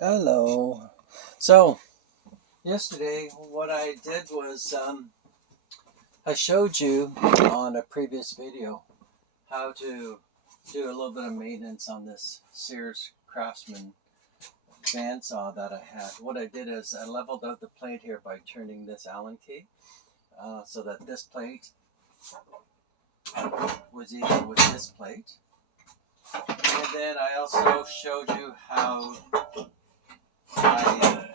Hello. So, yesterday, what I did was I showed you on a previous video how to do a little bit of maintenance on this Sears Craftsman bandsaw that I had. What I did is I leveled out the plate here by turning this Allen key so that this plate was even with this plate. And then I also showed you how I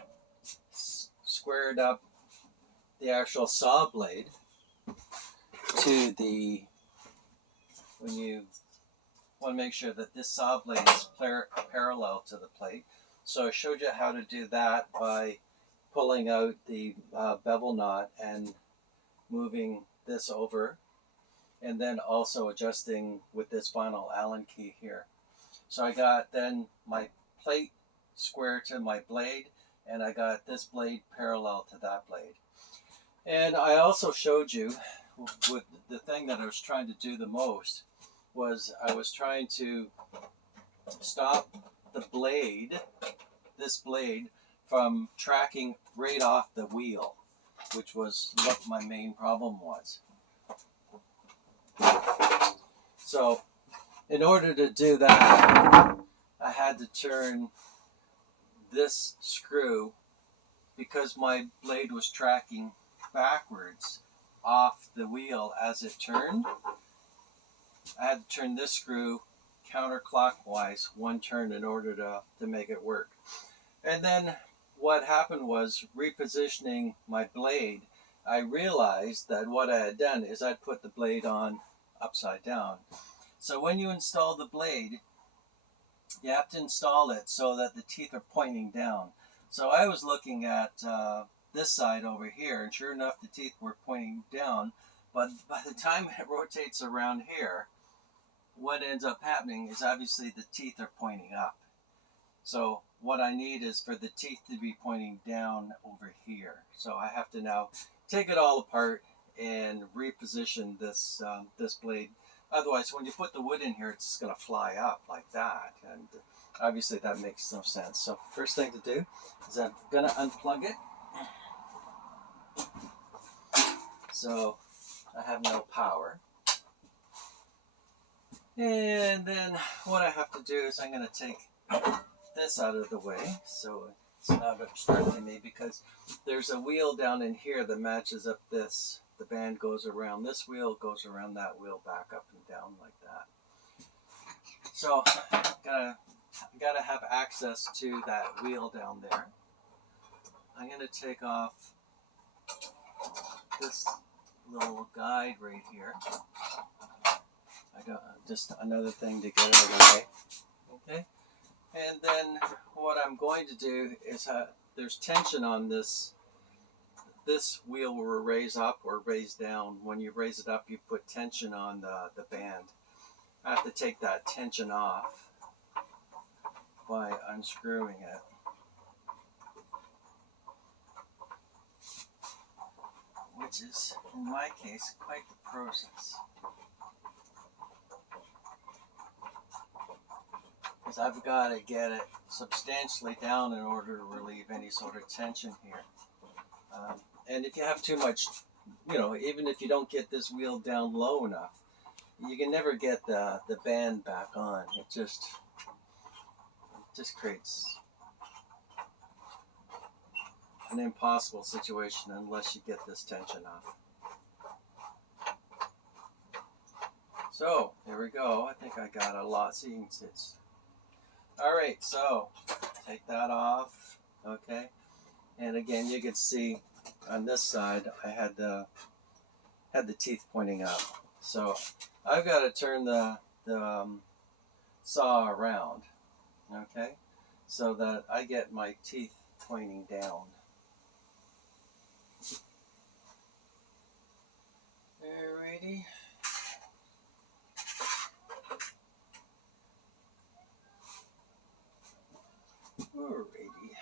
squared up the actual saw blade to the, when you want to make sure that this saw blade is parallel to the plate. So I showed you how to do that by pulling out the bevel knot and moving this over, and then also adjusting with this final Allen key here. So I got then my plate square to my blade, and I got this blade parallel to that blade. And I also showed you with the thing that I was trying to do the most was I was trying to stop the blade, this blade, from tracking right off the wheel, which was what my main problem was. So in order to do that, I had to turn this screw, because my blade was tracking backwards off the wheel as it turned. I had to turn this screw counterclockwise one turn in order to make it work. And then what happened was, repositioning my blade, I realized that what I had done is I'd put the blade on upside down. So when you install the blade, you have to install it so that the teeth are pointing down. So I was looking at this side over here, and sure enough, the teeth were pointing down. But by the time it rotates around here, what ends up happening is obviously the teeth are pointing up. So what I need is for the teeth to be pointing down over here. So I have to now take it all apart and reposition this this blade. Otherwise, when you put the wood in here, it's just going to fly up like that. And obviously that makes no sense. So first thing to do is I'm going to unplug it. So I have no power. And then what I have to do is I'm going to take this out of the way so it's not obstructing me, because there's a wheel down in here that matches up this. The band goes around this wheel, goes around that wheel, back up and down like that. So gotta have access to that wheel down there. I'm gonna take off this little guide right here. I got just another thing to get out of the way. Okay. And then what I'm going to do is there's tension on this. This wheel will raise up or raise down. When you raise it up, you put tension on the band. I have to take that tension off by unscrewing it. Which is, in my case, quite the process. Because I've got to get it substantially down in order to relieve any sort of tension here. And if you have too much, even if you don't get this wheel down low enough, you can never get the band back on. It just creates an impossible situation unless you get this tension off. So there we go. I think I got a lot. See, it's all right. So take that off. Okay, and again, you can see on this side I had the teeth pointing up. So I've got to turn the saw around. Okay, so that I get my teeth pointing down. Alrighty. Alrighty.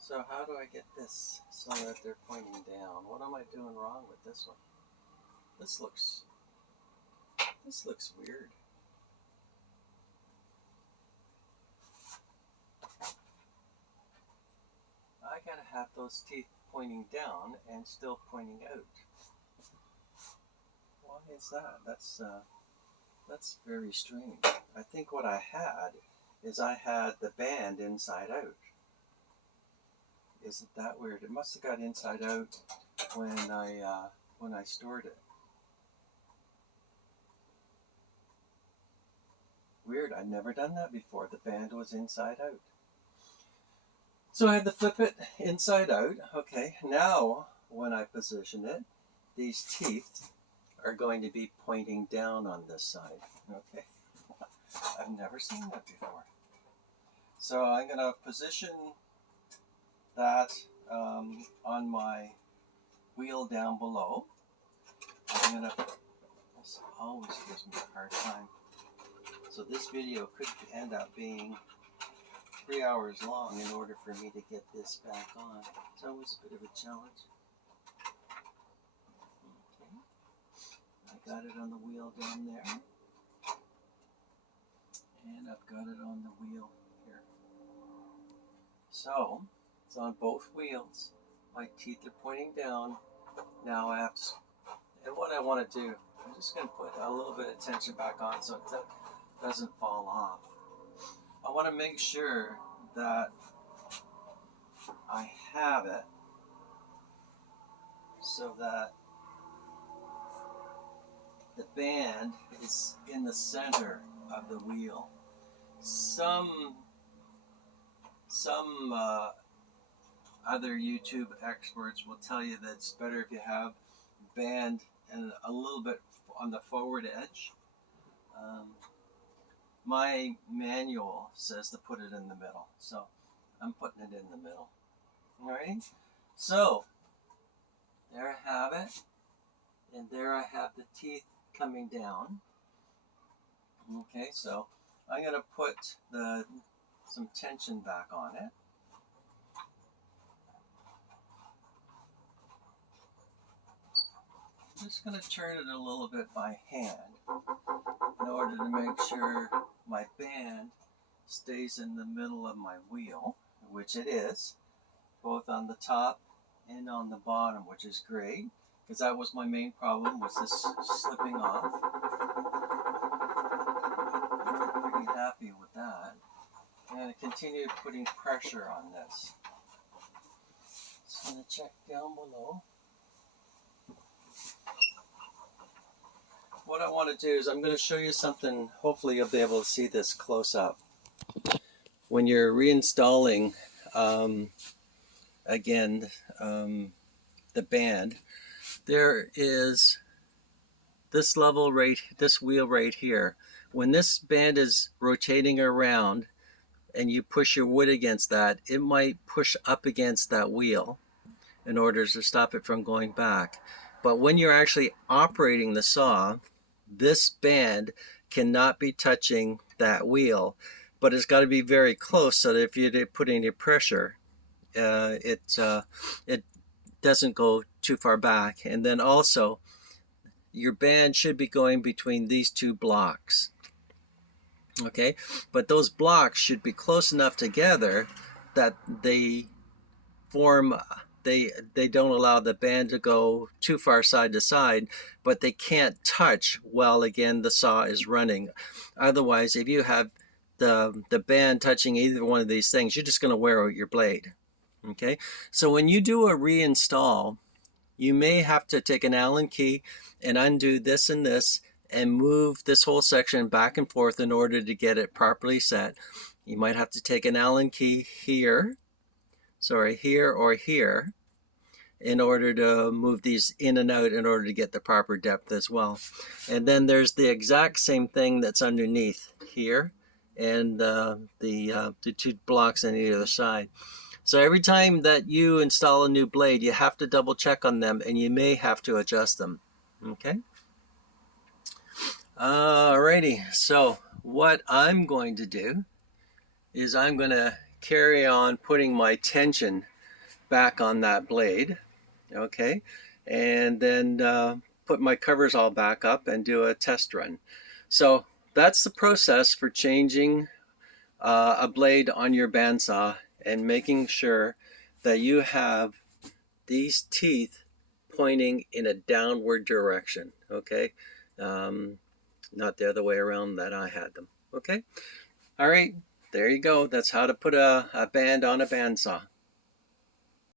So how do I get this so that they're pointing down? What am I doing wrong with this one? This looks weird. have those teeth pointing down and still pointing out. Why is that? That's very strange. I think what I had is I had the band inside out. Isn't that weird? It must have got inside out when I stored it. Weird, I've never done that before. The band was inside out. So I had to flip it inside out. Okay, now when I position it, these teeth are going to be pointing down on this side. Okay, I've never seen that before. So I'm going to position that on my wheel down below. This always gives me a hard time. So this video could end up being 3 hours long in order for me to get this back on. It's always a bit of a challenge. Okay. I got it on the wheel down there. And I've got it on the wheel here. So, it's on both wheels. My teeth are pointing down. Now I have to, and what I want to do, I'm just going to put a little bit of tension back on so it doesn't fall off. I want to make sure that I have it so that the band is in the center of the wheel. Some other YouTube experts will tell you that it's better if you have band and a little bit on the forward edge. My manual says to put it in the middle, so I'm putting it in the middle. Alright, so there I have it, and there I have the teeth coming down. Okay, so I'm going to put some tension back on it. I'm just going to turn it a little bit by hand in order to make sure my band stays in the middle of my wheel, which it is, both on the top and on the bottom, which is great, because that was my main problem, was this slipping off. I'm pretty happy with that. And I continue putting pressure on this. Just going to check down below. What I want to do is I'm going to show you something. Hopefully you'll be able to see this close up. When you're reinstalling, again, the band, there is this level right, this wheel right here. When this band is rotating around and you push your wood against that, it might push up against that wheel in order to stop it from going back. But when you're actually operating the saw, this band cannot be touching that wheel, but it's got to be very close so that if you put any pressure, it doesn't go too far back. And then also, your band should be going between these two blocks. Okay, but those blocks should be close enough together that they form. They don't allow the band to go too far side to side, but they can't touch while, again, the saw is running. Otherwise, if you have the band touching either one of these things, you're just going to wear out your blade. Okay, so when you do a reinstall, you may have to take an Allen key and undo this and this and move this whole section back and forth in order to get it properly set. You might have to take an Allen key here, here or here, in order to move these in and out in order to get the proper depth as well. And then there's the exact same thing that's underneath here, and the two blocks on either side. So every time that you install a new blade, you have to double check on them, and you may have to adjust them. Okay? Alrighty, so what I'm going to do is I'm going to carry on putting my tension back on that blade, okay, and then put my covers all back up and do a test run. So that's the process for changing a blade on your bandsaw and making sure that you have these teeth pointing in a downward direction, okay? Not the other way around that I had them, okay? All right, there you go. That's how to put a band on a bandsaw.